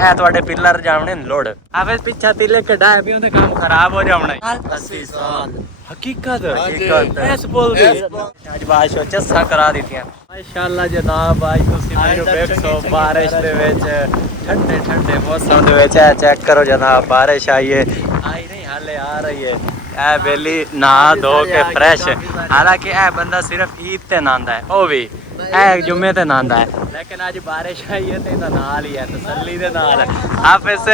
है ਤੁਹਾਡੇ pillar जावने load आवे पीछे तिले कढ़ाए भी उनके काम खराब हो जावना 80 साल हकीकत ऐस बोल दे आज बारिश हो चस्सा करा दीतियां माशाल्लाह जनाब आज ਤੁਸੀਂ ਮੈਨੂੰ ਵੇਖੋ ਬਾਰਿਸ਼ ਦੇ ਵਿੱਚ ठंडे ठंडे मौसम ਦੇ ਵਿੱਚ चेक करो जनाब बारिश आई है आई नहीं हाले आ रही है ए बेली नहा धो के फ्रेश हालांकि ए बंदा सिर्फ ईद ते नहांदा है ओ भी ए जुम्मे ते नहांदा है लेकिन आज बारिश आई है तो नाल ही है तसल्ली दे नाल हाफिज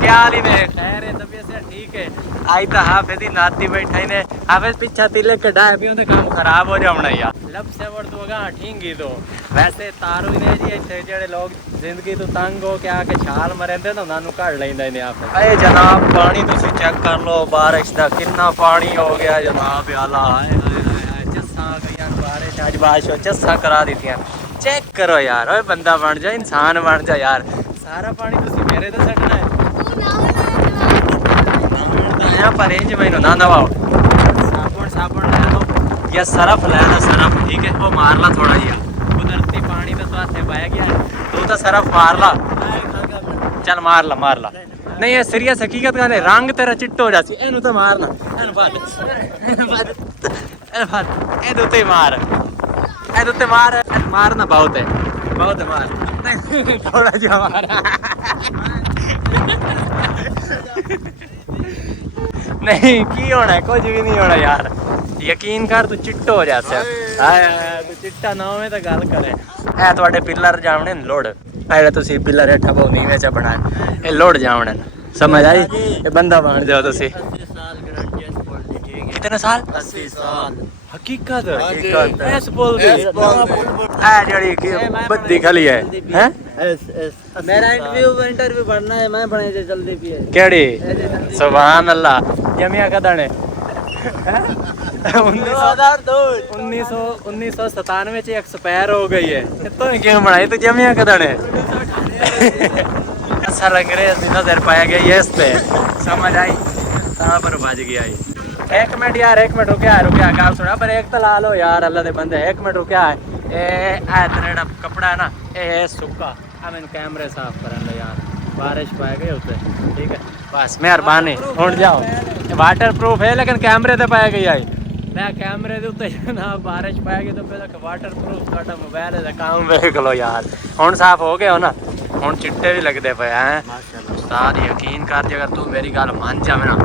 क्या हाल ही ने खैर है तबीयत से ठीक है आई तो हाफिज दी नाती बैठा ने हाफिज पीछा तिले कढ़ाए भी उनके काम खराब हो जावना यार लब से वड़ तो गा ठींगी तो वैसे तारू ने जी इथे जेड़े लोग जिंदगी तो तंग हो के आके छाल मरेंदे ना उन्हां नु कढ लैंदा ने आप ए जनाब पानी तुसी चेक कर लो बारिश दा कितना पानी हो गया जनाब आला चस्सा आ गई बारिश आज बारिश हो चस्सा करा दीतियां चेक करो यार ओए बंदा बन जा इंसान बन जा यार सारा पानी तुसी मेरे ते सटना है यहां पर रेंज में ना नवाओ साबुन ले लो या सरफ ले लो सरफ ठीक है वो मार ला थोड़ा ही कुदरती पानी तो हाथे पाया गया तू तो सरफ मार ला चल मार ला नहीं ये सीरियस हकीकत का रंग तेरा चिट्टो हो जासी एनु तो मारना एनु बाद ए दुते मार मारना बहुत है मार नहीं थोड़ा जा मार नहीं की होना है कुछ भी नहीं होना यार यकीन कर तू चिट्टो हो जाता तू चिट्टा ना होवे तो गल करे ए ਤੁਹਾਡੇ पिलर जावने लोड ए तुसी पिलर हेठा बहुत नीवे च बनाए ए लोड जावने समझ आई ये बंदा बन जाओ तुसी कितने साल 80 साल हकीकत ऐस बोल दे आ जड़ी की बद्दी खली है हैं मेरा इंटरव्यू बनना है मैं बने से जल्दी भी है केड़ी सुभान अल्लाह जमिया कदने 1997 च एक्सपायर हो गई है तो क्यों बनाई तो जमिया कदने अच्छा लग रहा नजर पाया गया ये इस पे समझ आई कहां पर बज गया ये एक मिनट रुकिया गाल सुना पर एक तो ला लो यार अल्लाह दे बंदे एक मिनट रुकिया ए तेरा कपड़ा है ना ए सुक्का आ मैंने कैमरे साफ करन ले यार बारिश पाए गए उते ठीक है बस मेहरबानी उठ जाओ वाटर प्रूफ है लेकिन कैमरे ते पाए गई आई मैं कैमरे दे उत्ते ना बारिश पाए गई तो पहले वाटर प्रूफ काटा मोबाइल दा काम देख लो यार हुन साफ हो गए हो ना हुन चिट्टे भी लगदे पे हैं माशाल्लाह उस्ताद यकीन कर जे अगर तू मेरी गल मान जावे ना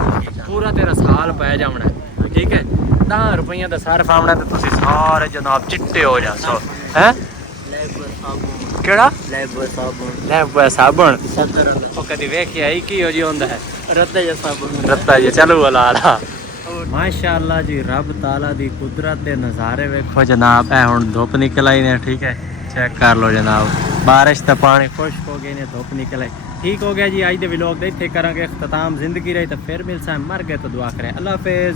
पूरा तेरा साल पै जावना ठीक है 10 रुपया दा सर्फ आवना ते तुसी सारे जनाब चिट्टे हो जासो हैं केड़ा लेब साबुन ओ कदी वेखिया ही की हो जी होंदा है रत्ता जी चलो लाला माशाअल्लाह जी रब ताला दी कुदरत दे नज़ारे वेखो जनाब ए हुन धुप निकल आई ने ठीक है चेक कर लो जनाब बारिश दा पानी खुश्क हो गई ने धुप निकल आई ठीक हो गया जी आज दे व्लॉग दे इत्थे करांगे इख्तिताम जिंदगी रही तो फिर मिलसा मर गए तो दुआ करें अल्लाह हाफिज़।